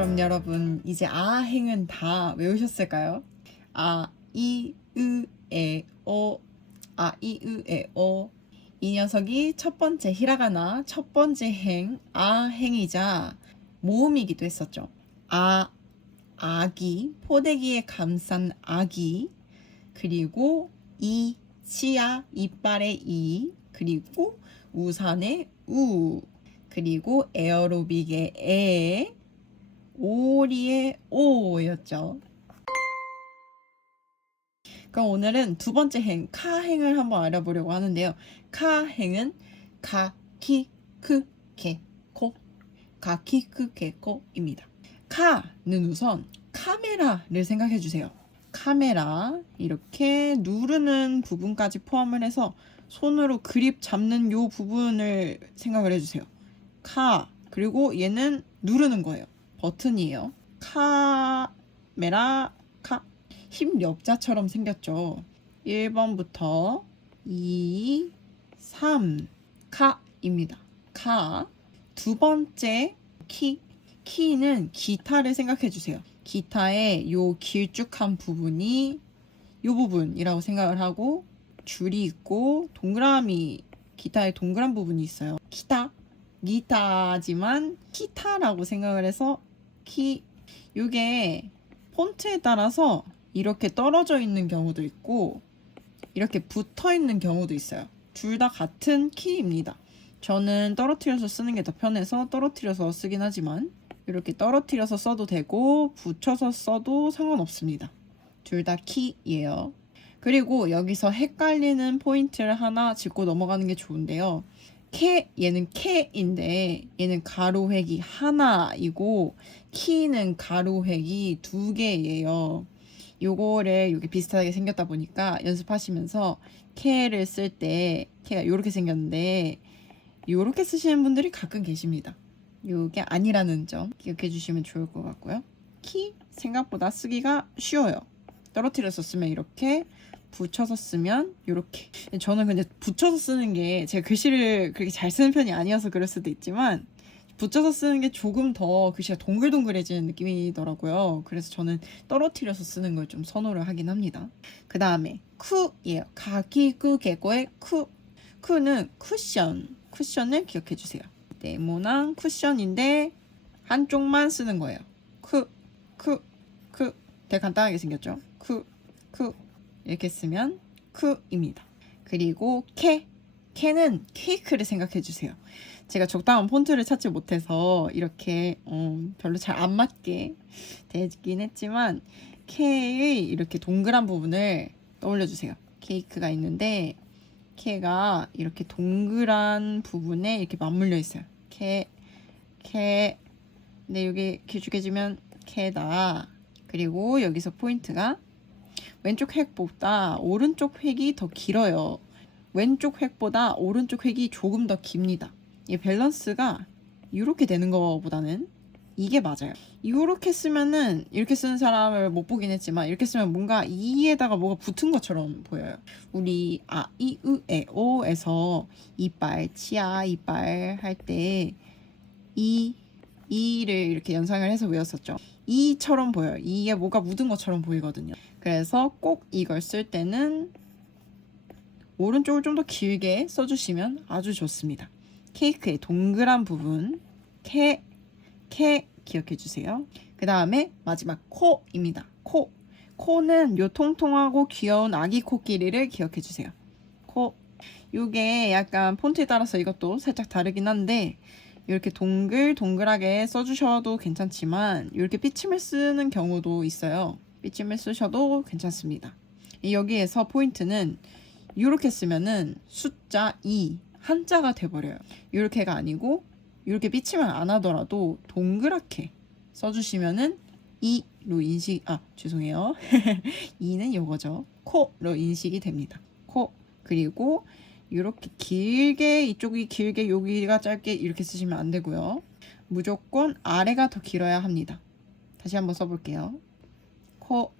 그럼 여러분 이제 아행은 다 외우셨을까요? 아, 이, 으, 에, 오, 아, 이, 으, 에, 오. 이 녀석이 첫 번째 히라가나 첫 번째 행, 아행이자 모음이기도 했었죠. 아, 아기, 포대기에 감싼 아기, 그리고 이, 치아, 이빨의 이, 그리고 우산의 우, 그리고 에어로빅의 에, 오리의 오였죠. 그럼 오늘은 두 번째 행, 카행을 한번 알아보려고 하는데요. 카행은 가키크게코, 가키크게코입니다. 카는 우선 카메라를 생각해 주세요. 카메라, 이렇게 누르는 부분까지 포함을 해서 손으로 그립 잡는 요 부분을 생각을 해주세요. 카, 그리고 얘는 누르는 거예요. 버튼이에요. 카메라, 카. 힘력자처럼 생겼죠. 1번부터 2, 3, 카입니다. 카. 두 번째 키. 키는 기타를 생각해 주세요. 기타의 요 길쭉한 부분이 요 부분이라고 생각을 하고 줄이 있고 동그라미, 기타의 동그란 부분이 있어요. 기타. 기타지만 키타라고 생각을 해서 키. 요게 폰트에 따라서 이렇게 떨어져 있는 경우도 있고 이렇게 붙어 있는 경우도 있어요. 둘 다 같은 키입니다. 저는 떨어뜨려서 쓰는 게 더 편해서 떨어뜨려서 쓰긴 하지만 이렇게 떨어뜨려서 써도 되고 붙여서 써도 상관없습니다. 둘 다 키예요. 그리고 여기서 헷갈리는 포인트를 하나 짚고 넘어가는 게 좋은데요. 얘는 캐인데 얘는 가로획이 하나이고 키는 가로획이 2개예요. 요거를 여기 비슷하게 생겼다 보니까 연습하시면서 캐를 쓸 때 캐가 요렇게 생겼는데 요렇게 쓰시는 분들이 가끔 계십니다. 요게 아니라는 점 기억해 주시면 좋을 것 같고요. 키 생각보다 쓰기가 쉬워요. 떨어뜨려서 쓰면 이렇게, 붙여서 쓰면 이렇게. 저는 근데 붙여서 쓰는 게 제가 글씨를 그렇게 잘 쓰는 편이 아니어서 그럴 수도 있지만 붙여서 쓰는 게 조금 더 글씨가 동글동글해지는 느낌이더라고요. 그래서 저는 떨어뜨려서 쓰는 걸 좀 선호를 하긴 합니다. 그 다음에 쿠예요. 가키쿠게코의 쿠. 쿠는 쿠션. 쿠션을 기억해 주세요. 네모난 쿠션인데 한쪽만 쓰는 거예요. 쿠. 되게 간단하게 생겼죠. 쿠. 이렇게 쓰면 쿠입니다. 그리고 캐는 케이크를 생각해 주세요. 제가 적당한 폰트를 찾지 못해서 이렇게 별로 잘 안 맞게 되긴 했지만 캐의 이렇게 동그란 부분을 떠올려 주세요. 케이크가 있는데 캐가 이렇게 동그란 부분에 이렇게 맞물려 있어요. 캐. 근데 여기 길쭉해지면 캐다. 그리고 여기서 포인트가 왼쪽 획보다 오른쪽 획이 더 길어요. 왼쪽 획보다 오른쪽 획이 조금 더 깁니다. 이 밸런스가 이렇게 되는 것보다는 이게 맞아요. 이렇게 쓰면은 이렇게 쓰는 사람을 못 보긴 했지만 이렇게 쓰면 뭔가 이에다가 뭐가 붙은 것처럼 보여요. 우리 아, 이, 으, 에, 오에서 이빨, 치아, 이빨 할 때 이를 이렇게 연상을 해서 외웠었죠. 이처럼 보여요. 이에 뭐가 묻은 것처럼 보이거든요. 그래서 꼭 이걸 쓸 때는 오른쪽을 좀 더 길게 써주시면 아주 좋습니다. 케이크의 동그란 부분 캐 기억해 주세요. 그 다음에 마지막 코입니다. 코는 요 통통하고 귀여운 아기 코끼리를 기억해 주세요. 코. 요게 약간 폰트에 따라서 이것도 살짝 다르긴 한데 이렇게 동글동글하게 써주셔도 괜찮지만 이렇게 삐침을 쓰는 경우도 있어요. 삐침을 쓰셔도 괜찮습니다. 여기에서 포인트는 이렇게 쓰면은 숫자 2 한자가 돼버려요. 이렇게가 아니고 이렇게 삐침을 안 하더라도 동그랗게 써주시면은 2로 죄송해요. 2는 요거죠. 코로 인식이 됩니다. 코. 그리고 이렇게 길게, 이쪽이 길게 여기가 짧게 이렇게 쓰시면 안 되고요. 무조건 아래가 더 길어야 합니다. 다시 한번 써볼게요. 코.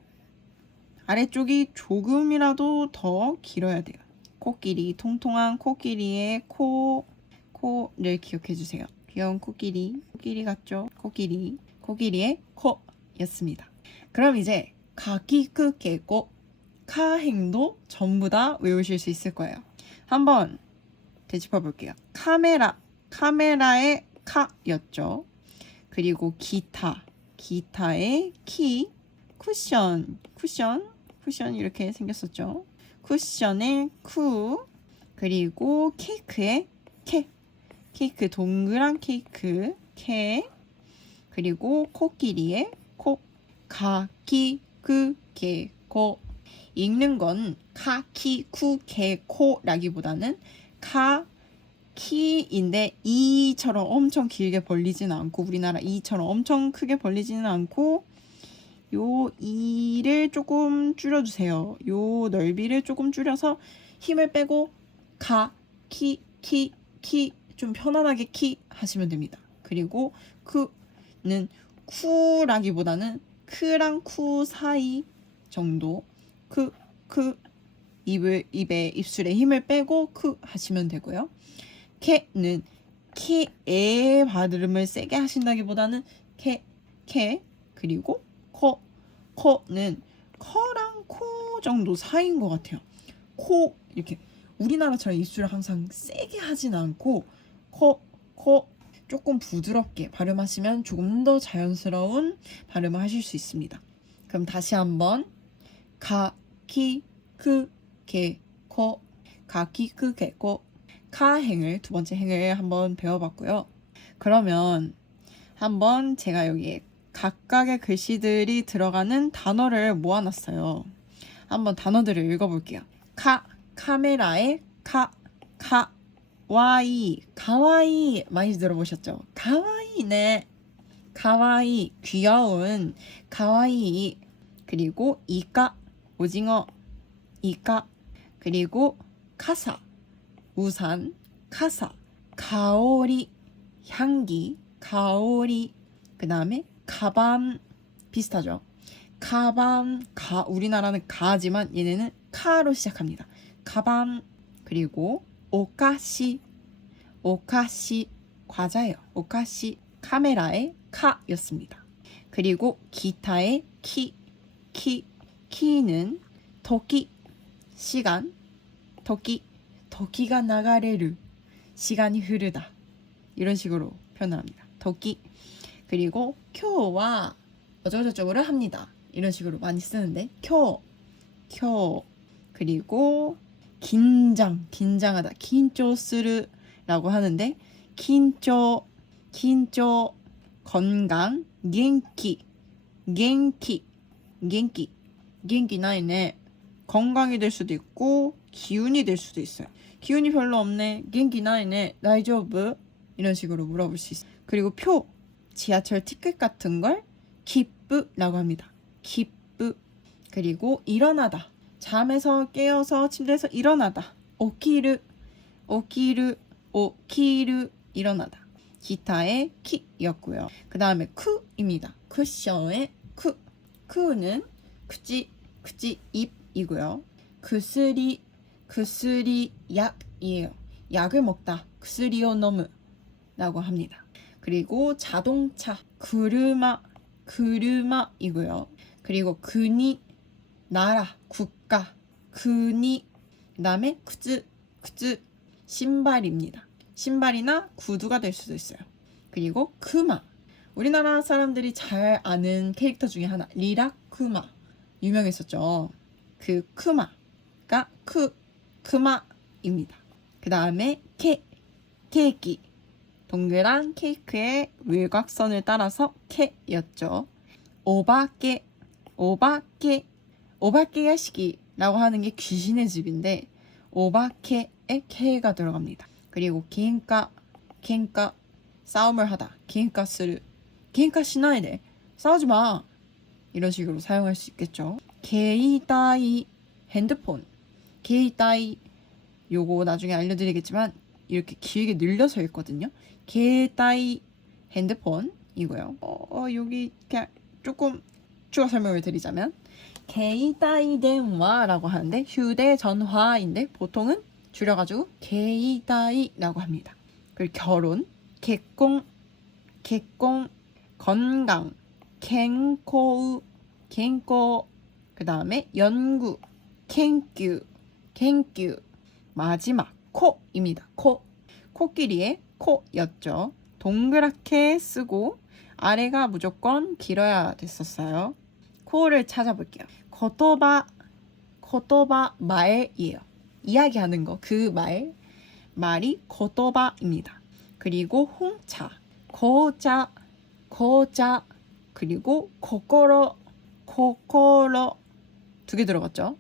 아래쪽이 조금이라도 더 길어야 돼요. 코끼리, 통통한 코끼리의 코를 기억해 주세요. 귀여운 코끼리 같죠? 코끼리. 코끼리의 코였습니다. 그럼 이제 가기크게고 카행도 전부 다 외우실 수 있을 거예요. 한번 되짚어 볼게요. 카메라의 카였죠. 그리고 기타의 키, 쿠션 이렇게 생겼었죠. 쿠션의 쿠, 그리고 케이크의 케이크 동그란 케이크 그리고 코끼리의 코, 가키쿠게코. 읽는 건 카키쿠게코라기보다는 키인데 이처럼 엄청 길게 벌리지는 않고, 우리나라 이처럼 엄청 크게 벌리지는 않고, 요 이를 조금 줄여주세요. 요 넓이를 조금 줄여서 힘을 빼고 키 좀 편안하게 키 하시면 됩니다. 그리고 쿠는 쿠라기보다는 크랑 쿠 사이 정도, 입술에 힘을 빼고 크 하시면 되고요. 케는 키의 발음을 세게 하신다기보다는 케 그리고 코는 커랑 코 정도 사이인 것 같아요. 코 이렇게 우리나라처럼 입술을 항상 세게 하진 않고 코 조금 부드럽게 발음하시면 조금 더 자연스러운 발음을 하실 수 있습니다. 그럼 다시 한번 가키쿠게코 카행을 두 번째 행을 한번 배워봤고요. 그러면 한번 제가 여기에 각각의 글씨들이 들어가는 단어를 모아놨어요. 한번 단어들을 읽어볼게요. 카메라의 가와이 많이 들어보셨죠? 가와이네. 가와이 귀여운 가와이. 그리고 이까 오징어 이까. 그리고 카사 우산 카사. 가오리 향기 가오리. 그 다음에 가방 비슷하죠? 가방 우리나라는 가지만 얘네는 카로 시작합니다. 가방. 그리고 오카시 과자예요. 오카시 카메라의 카였습니다. 그리고 기타의 키는 토끼 시간 토끼가 나가레르 시간이 흐르다 이런 식으로 표현을 합니다. 토끼. 그리고 쿄와 어쩌고저쩌고를 합니다 이런 식으로 많이 쓰는데 쿄. 그리고 긴장하다 긴조스르라고 하는데 긴조 건강 겐키 나이네. 건강이 될 수도 있고 기운이 될 수도 있어요. 기운이 별로 없네. 겐키 나이네. 다이조브 이런 식으로 물어볼 수 있어요. 그리고 표 지하철 티켓 같은 걸 기쁘라고 합니다. 기쁘. 그리고 일어나다 잠에서 깨어서 침대에서 일어나다 오키르 일어나다. 기타의 키였고요. 그 다음에 쿠입니다. 쿠션의 쿠는 쿠지 입이고요. 구스리 약이에요. 약을 먹다 구스리오 노무 라고 합니다. 그리고 자동차 구르마이고요. 그리고 그니 나라 국가 그니. 그 다음에 쿠즈 신발입니다. 신발이나 구두가 될 수도 있어요. 그리고 크마 우리나라 사람들이 잘 아는 캐릭터 중에 하나 리라쿠마 유명했었죠. 그 크마가 크마입니다. 그 다음에 케이크 동그란 케이크의 외곽선을 따라서 케였죠. 오바케 야시키라고 하는 게 귀신의 집인데 오바케에 케가 들어갑니다. 그리고 겐카 싸움을 하다 겐카 시나이데 싸우지 마 이런 식으로 사용할 수 있겠죠. 게이다이 핸드폰 게이다이 요거 나중에 알려드리겠지만 이렇게 길게 늘려서 읽거든요. 게이다이 핸드폰이고요. 여기 그냥 조금 추가 설명을 드리자면 게이다이電話라고 하는데 휴대전화인데 보통은 줄여가지고 게이다이라고 합니다. 그리고 결혼, 개꽁 건강, 갱코우, 갱코. 그 다음에 연구, 研究, 研究. 마지막 코입니다. 코. 코끼리의 코였죠. 동그랗게 쓰고 아래가 무조건 길어야 됐었어요. 코를 찾아볼게요. 거토바, 거토바 말이에요. 이야기하는 거, 그 말이 거토바입니다. 그리고 홍차, 거자, 거자. 그리고 코코로, 코코로. 두 개 들어갔죠?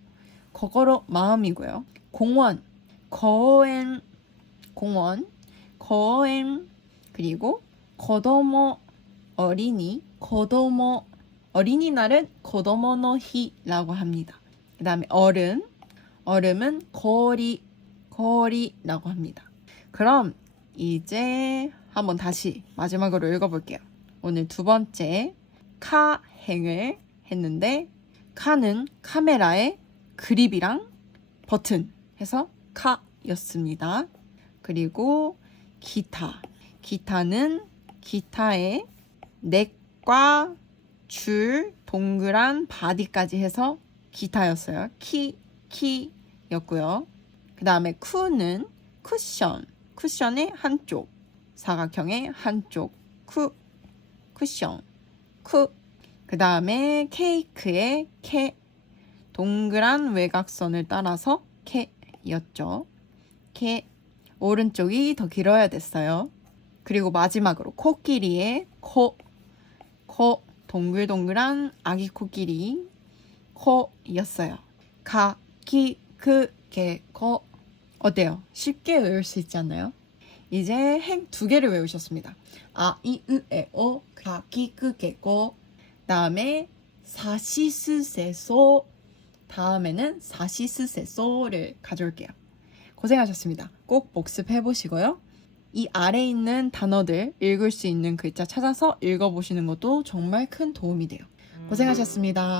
코코로 마음이고요. 공원, 거엔, 공원, 거엔. 그리고 거도모, 어린이, 거도모. 어린이날은 거도모노히라고 합니다. 그 다음에 얼음, 얼음은 거리, 거리라고 합니다. 그럼 이제 한번 다시 마지막으로 읽어볼게요. 오늘 두 번째 카행을 했는데, 카는 카메라의 그립이랑 버튼 해서 카였습니다. 그리고 기타, 기타는 기타의 넥과 줄, 동그란 바디까지 해서 기타였어요. 키였고요. 그 다음에 쿠는 쿠션, 쿠션의 한쪽, 사각형의 한쪽, 쿠션, 쿠. 그 다음에 케이크의 케, 동그란 외곽선을 따라서 케였죠. 케. 오른쪽이 더 길어야 됐어요. 그리고 마지막으로 코끼리의 코, 동글동글한 아기 코끼리 코였어요. 가, 기, 그, 개, 거. 어때요? 쉽게 외울 수 있지 않나요? 이제 행 두 개를 외우셨습니다. 아, 이, 으, 에, 오, 가, 기, 그, 개, 거. 다음에 사시스세소. 다음에는 사시스세소를 가져올게요. 고생하셨습니다. 꼭 복습해 보시고요. 이 아래에 있는 단어들, 읽을 수 있는 글자 찾아서 읽어보시는 것도 정말 큰 도움이 돼요. 고생하셨습니다.